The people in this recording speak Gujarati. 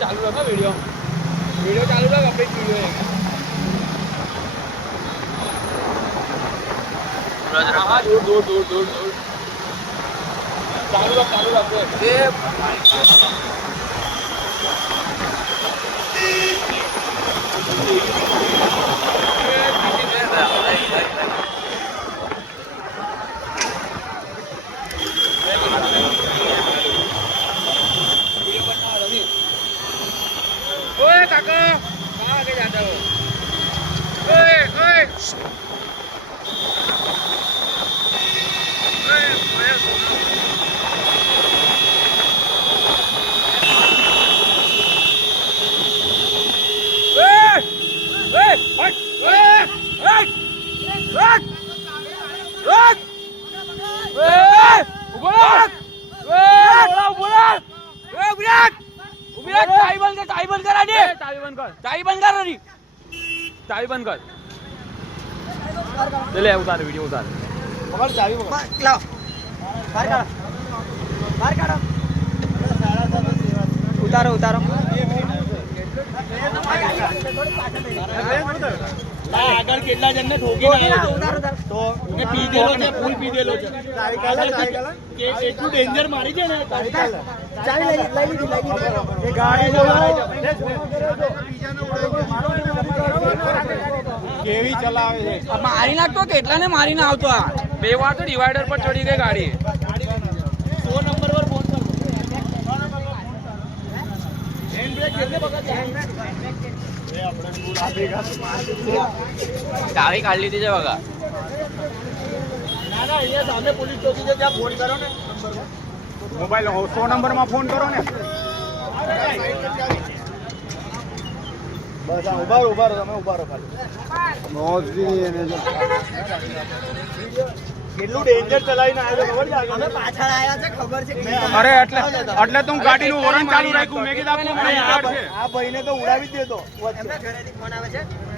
ચાલુ રાખો વિડીયો ચાલુ રાખ અપડેટ વિડીયો हाँ दूर दूर दूर दूर दूर चालू रख ओए काका कहाँ आगे जाता हो ओए ओए चाबी बंद कर ले उतार वीडियो उतार पकड़ चाबी पकड़ लाओ बाहर काढो उतारो उतारो આગળ કેટલા જણને ઠોકી નાખ્યા તો ને પી દેલો છે ફૂલ પી દેલો છે કે એટલું ડેન્જર મારી છે ને ચાવી લઈ લીધી એ ગાડી કેવી ચલાવે છે મારી નાખતો કેટલાને મારીને આવતો આ બે વાર તો ડિવાઈડર પર ચડી ગઈ ગાડી 100 નંબર પર ફોન કર હેન્ડ બ્રેક કેટલે બગા હેન્ડ બ્રેક એ આપણે ફૂલ આપેગા ચાવી કાઢી લીધી છે બગા ના ના અહીંયા સામે પોલીસ ચોકી છે ત્યાં ફોન કરો ને મોબાઈલ 100 નંબર માં ફોન કરો ને બસ ઉભા રહો તમે ઉભા રહો ખાલી મોજરી એને જો કેટલું ડેન્જર ચલાવીને આવ્યો ખબર છે અમે પાછળ આવ્યા છે ખબર છે અરે એટલે તું ગાડીનું હોર્ન ચાલુ રાખ્યું મેં કીધું આ ભાઈને તો ઉડાવી જ દેતો એમના ઘરેથી ફોન આવે છે